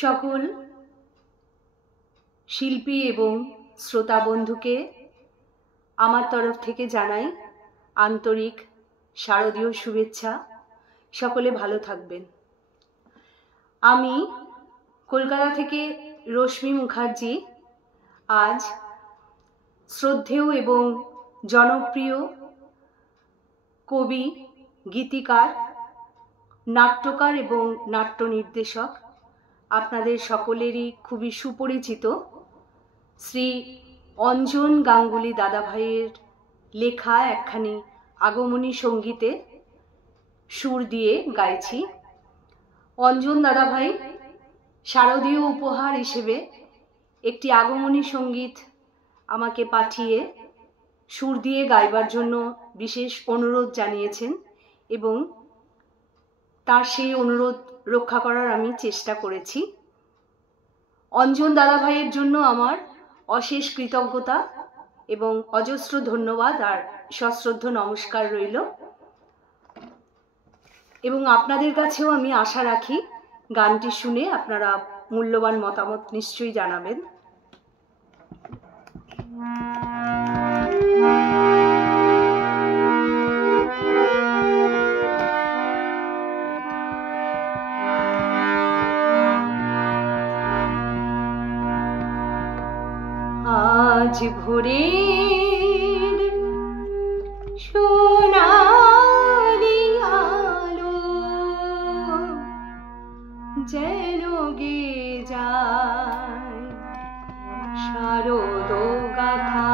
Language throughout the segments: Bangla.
সকল শিল্পী এবং শ্রোতা বন্ধুকে আমার তরফ থেকে জানাই আন্তরিক শারদীয় শুভেচ্ছা। সকলে ভালো থাকবেন। আমি কলকাতা থেকে রশ্মি মুখার্জি আজ শ্রদ্ধেয় এবং জনপ্রিয় কবি, গীতিকার, নাট্যকার এবং নাট্য নির্দেশক, আপনাদের সকলেরই খুবই সুপরিচিত শ্রী অঞ্জন গাঙ্গুলি দাদাভাইয়ের লেখা একখানি আগমনী সঙ্গীতে সুর দিয়ে গাইছি। অঞ্জন দাদাভাই শারদীয় উপহার হিসেবে একটি আগমনী সঙ্গীত আমাকে পাঠিয়ে সুর দিয়ে গাইবার জন্য বিশেষ অনুরোধ জানিয়েছেন এবং তার সেই অনুরোধ রক্ষা করার আমি চেষ্টা করেছি। অঞ্জন দাদাভাইয়ের জন্য আমার অশেষ কৃতজ্ঞতা এবং অজস্র ধন্যবাদ আর সশ্রদ্ধ নমস্কার রইল। এবং আপনাদের কাছেও আমি আশা রাখি গানটি শুনে আপনারা মূল্যবান মতামত নিশ্চয়ই জানাবেন। আজ ভোরের সোনালি আলো যেন গে যায় শারদ গাথা,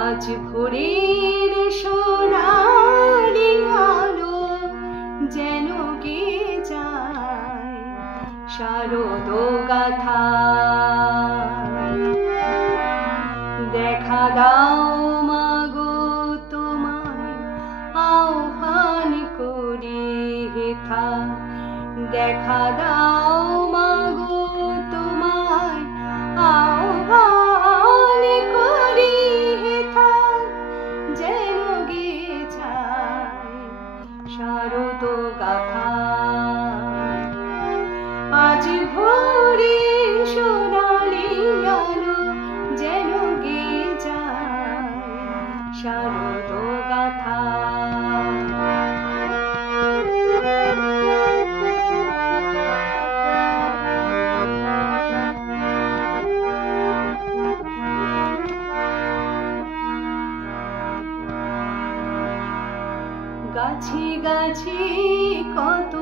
আজ ভোরের সোনালি আলো যেন গে যায় শারদ গাথা। দেখা দাও মাগো তোমায় আহ্বান করি হেথা, দেখা দাও মাগো তোমায় আহ্বান করি হেথা, যেন গে যায় শারদ গাথা। আজ ভোরে সোনালি আলো যেন গে যায় শারদ গাথা। গাছি গাছি কত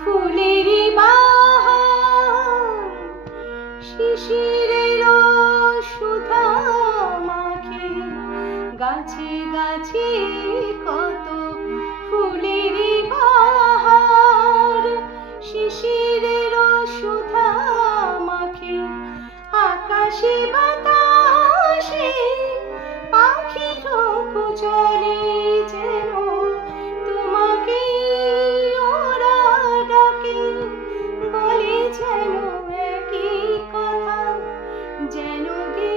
ফুলেরই বাহার, শিশিরের সুধা মাখে। গাছি গাছি কত ফুলেরই বাহার, শিশিরের সুধা মাখে। আকাশে বাতাসে পাখির কুজলে যেন তোমাকে ওরা ডাকে, বলে যেন একই কথা, যেন গে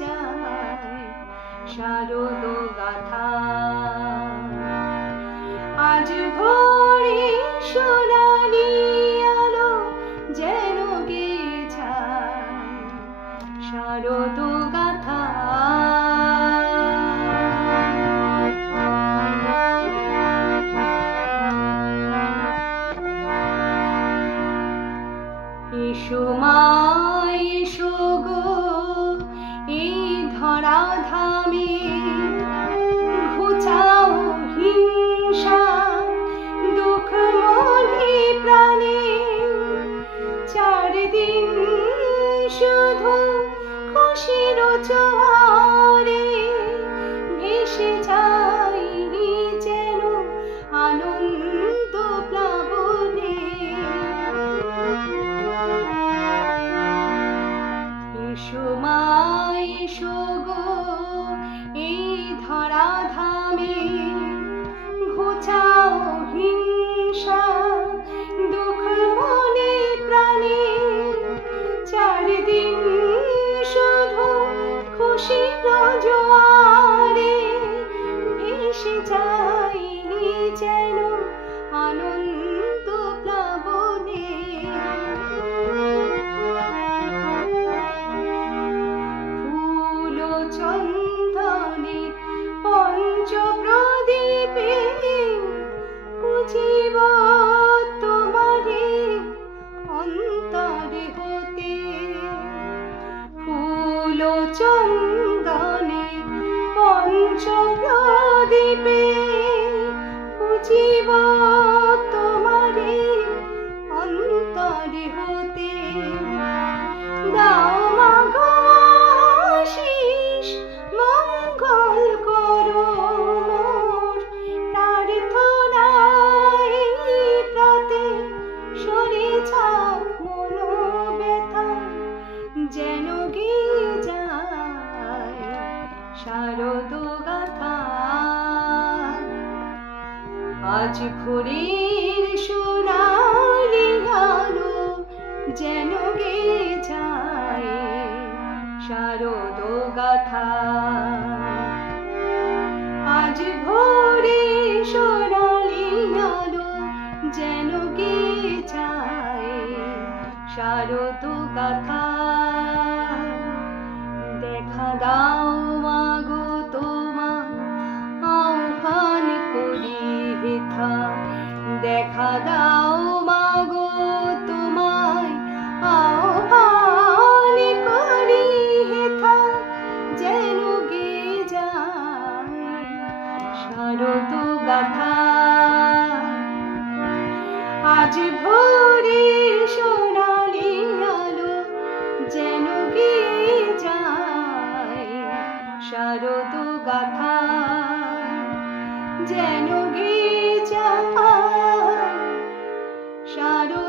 যায় শারদ গাথা। আজ ভোরে সোনালি আলো যেন গে যায় শারদ গাথা। এসো মা এসো গো এই ধরা ধামে, ঘুচাও হিংসা দুঃখ মনে প্রাণে। চারদিন শুধু খুশির জোয়ারে ভেসে যাই যেন আনন্দ প্লাবনে। এসো মা এসো গো এই ধরা ধামে, ঘুচাও হিংসা দুঃখ মনে প্রাণে। চারদিন শুধু খুশির জোয়ারে চন্দনে পঞ্চপ্রদীপে পুজিব তোমারে অন্তরে হতে। দাও মাগো আশিস মঙ্গল করো মোর প্রার্থনায় প্রাতে সরে যাক মনোব্যথা যেন গেয়ে যায় শারদ গাথা। আজ ভোরের সোনালি আলো যেন গেয়ে যায় শারদ গাথা। আজ ভোরের সোনালি আলো যেন গেয়ে যায় শারদ গাথা। দেখা দাও মাগো তোমার আহ্বান করি হেথা। দেখা দাও মাগো তোমায় আহ্বান করি হেথা যেন গেয়ে যায় শারদ গাথা। আজ ভোরে সোনালি আলো যেন গেয়ে যায় শারদ গাথা যেন গেয়ে যায় শারদ